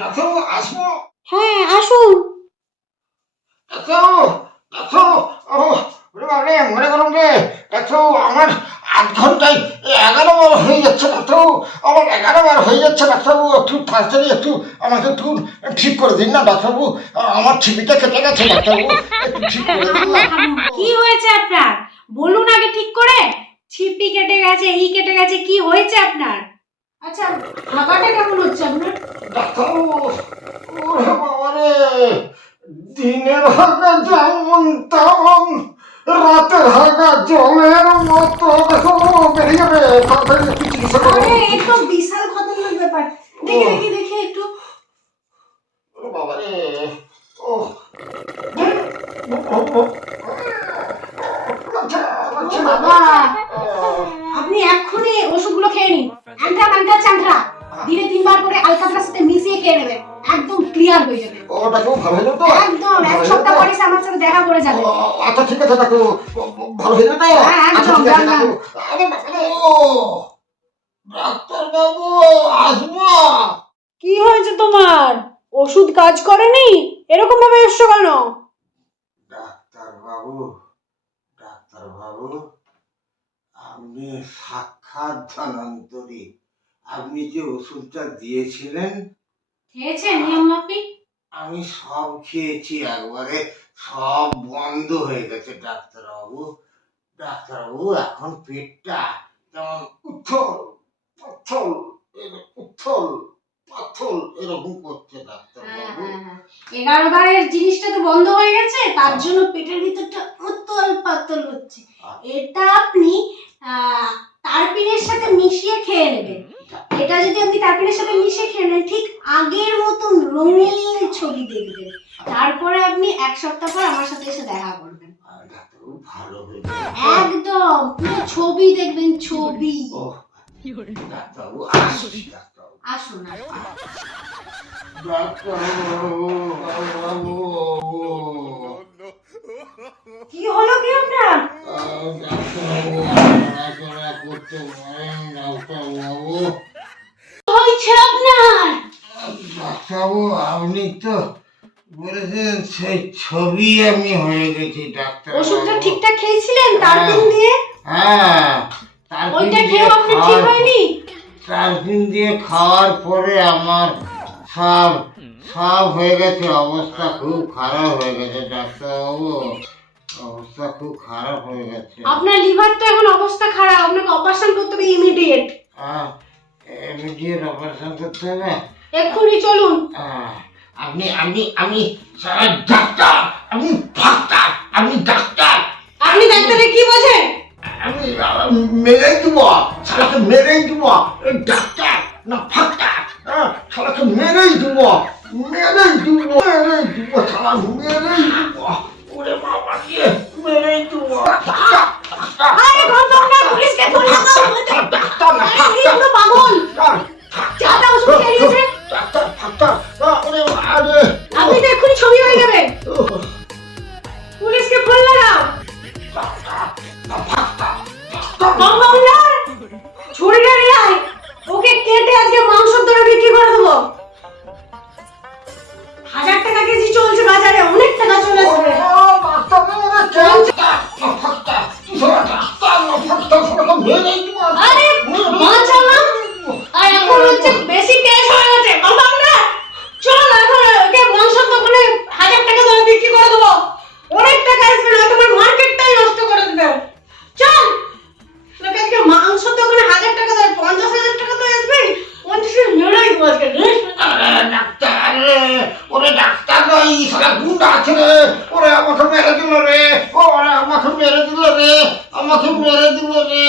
ডাক্তারবাবু আসবো? হ্যাঁ আসুন। ডাক্তারবাবু, ডাক্তারবাবু, ওরে বাবা রে, মরে গেলাম রে। ডাক্তারবাবু, আমার ৮ ঘন্টায় 11 বার হয়ে যাচ্ছে ডাক্তারবাবু, আমার 11 বার হয়ে যাচ্ছে ডাক্তারবাবু। একটু তাড়াতাড়ি একটু আমাকে একটু ঠিক করে দিন না ডাক্তারবাবু, আমার ছিপিটা কেটে গেছে ডাক্তারবাবু, একটু ঠিক করে দিন না। কি হয়েছে আপনার বলুন আগে ঠিক করে। ছিপি কেটে গেছে, ই কেটে গেছে, কি হয়েছে আপনার? আচ্ছা হাগাটা কেমন হচ্ছে আপনার? ডাক্তারবাবু, ওরে বাবা রে, দিনের হাগা যেমন তেমন, রাতের হাগা জলের মতো। ডাক্তারবাবু বেরিয়ে যাবে, তাড়াতাড়ি একটু চিকিৎসা করুন। আরে এ তো বিশাল খতরনাক ব্যাপার। দেখি একটু। ওরে বাবা রে, ও ও বাবা, আপনি এক্ষুনি ওষুধগুলো খেয়ে নিন। অ্যান্টা চান্দ্রা দিনে 3 বার করে আলকাতরার সাথে মিশিয়ে খেয়ে নেবেন, একদম ক্লিয়ার হয়ে যাবে। ওটা কেউ ভালো হয়ে যাবে তো? একদম 1 সপ্তাহ পরে আমার সাথে দেখা করে যাবে। আচ্ছা ঠিক আছে ডাক্তার, ভালো হয়ে যাবে তো? হ্যাঁ আচ্ছা একদম ঠিক আছে একদম। ডাক্তার। আরে বাবা, ও ডাক্তারবাবু আসবো? কি হয়েছে তোমার? ওষুধ কাজ করেনি? এরকম ভাবে এসছো কেন? ডাক্তারবাবু, ডাক্তারবাবু, আপনি সাক্ষাৎ ধন্বন্তরী। আপনি যে ওষুধটা দিয়েছিলেন খেয়েছেন নিয়ম মাফিক? আমি সব খেয়েছি, একবারে সব বন্ধ হয়ে গেছে ডাক্তারবাবু। ডাক্তারবাবু এখন পেটটা যেমন উথল পাথল, উথল পাথল এরকম করছে ডাক্তারবাবু। 11 বারের জিনিসটা তো বন্ধ হয়ে গেছে, তার জন্য পেটের ভিতরটা উতল পাতল হচ্ছে। এটা আপনি তারপিনের সাথে মিশিয়ে খেয়ে নেবেন। এটা যদি আপনি তারপিনের সাথে মিশিয়ে খেয়ে নেন, ঠিক আগের মতন রঙিন ছবি দেখবেন। তারপরে আপনি 1 সপ্তাহ পর আমার সাথে এসে দেখা করবেন। ডাক্তারবাবু ভালো হয়ে যাবে? একদম পুরো ছবি দেখবেন, ছবি। ডাক্তারবাবু আসছি, ডাক্তারবাবু আসুন আসুন। ডাক্তারবাবু, কি হলো কি আপনার? ডাক্তারবাবু নড়াচড়া করতে পারেন ডাক্তারবাবু? হয়েছে আপনার? ডাক্তারবাবু আপনি তো বলেছেন সেই ছবি আমি হয়ে গেছি ডাক্তারবাবু। ওষুধটা ঠিকঠাক খেয়েছিলেন তারপিন দিয়ে? হ্যাঁ, ওইটা খেয়েও আপনি ঠিক হয়নি? তারপিন দিয়ে খাওয়ার পরে আমার সব সব হয়ে গেছে, অবস্থা খুব খারাপ হয়ে গেছে ডাক্তারবাবু, অবস্থা খুব খারাপ হয়ে গেছে। আপনার লিভার তো এখন অবস্থা খারাপ, আপনাকে অপারেশন করতে হবে ইমিডিয়েট। ইমিডিয়েট অপারেশন করতে হবে? এক্ষুনি চলুন। আপনি আপনি আমি সারা ডাক্তার, আমি ডাক্তার, আমি ডাক্তার। আপনি ডাক্তারে কি বোঝেন? আমি মেরেই দেবো, শালাকে মেরেই দেবো। ডাক্তার না ফাক্তার, শালাকে মেরেই দেবো, মেরেই দেবো, মেরেই দেবো, শালা মেরেই দেবো। ওরে বাবা রে, মেরেই দেবো। আরে ঘন্টা পুলিশকে ফোন লাগাও। ডাক্তার না ফাক্তার, পুরো পাগল। চাটা ওষুধ খেয়ে নিয়েছে। ডাক্তার ফাক্তার, ওরে বাবা রে। আপনি তো এক্ষুনি ছবি হয়ে যাবেন। পুলিশকে ফোন লাগাও। কম্পাউন্ডার ছুরিটা নিয়ে আয়, ওকে কেটে আজকে মাংসের দরে বিক্রি করে দেবো। 1000 টাকা কেজি চলছে বাজারে, অনেক টাকা চলে আসবে। আরে বাঁচা না, আর এখন হচ্ছে বেশি কেস হয়ে গেছে। কম্পাউন্ডার চল, এখন ওকে মাংসের দোকানে 1000 টাকা দরে বিক্রি করে দেবো, অনেক টাকা আসবে, না তোমার মার্কেটটাই নষ্ট করে দেবে। চল তোকে আজকে মাংসের দোকানে 1000 টাকা দেয়, 50,000 টাকা তো আসবে, 50,000 মেরেই দেবো আজকে। ডাক্তার রে, ওরে ডাক্তার নয়, শালা গুন্ডা আছে রে, ওরে আমাকে মেরে দিল রে, ওরে আমাকে মেরে দিল রে, আমাকে মেরে দিল রে।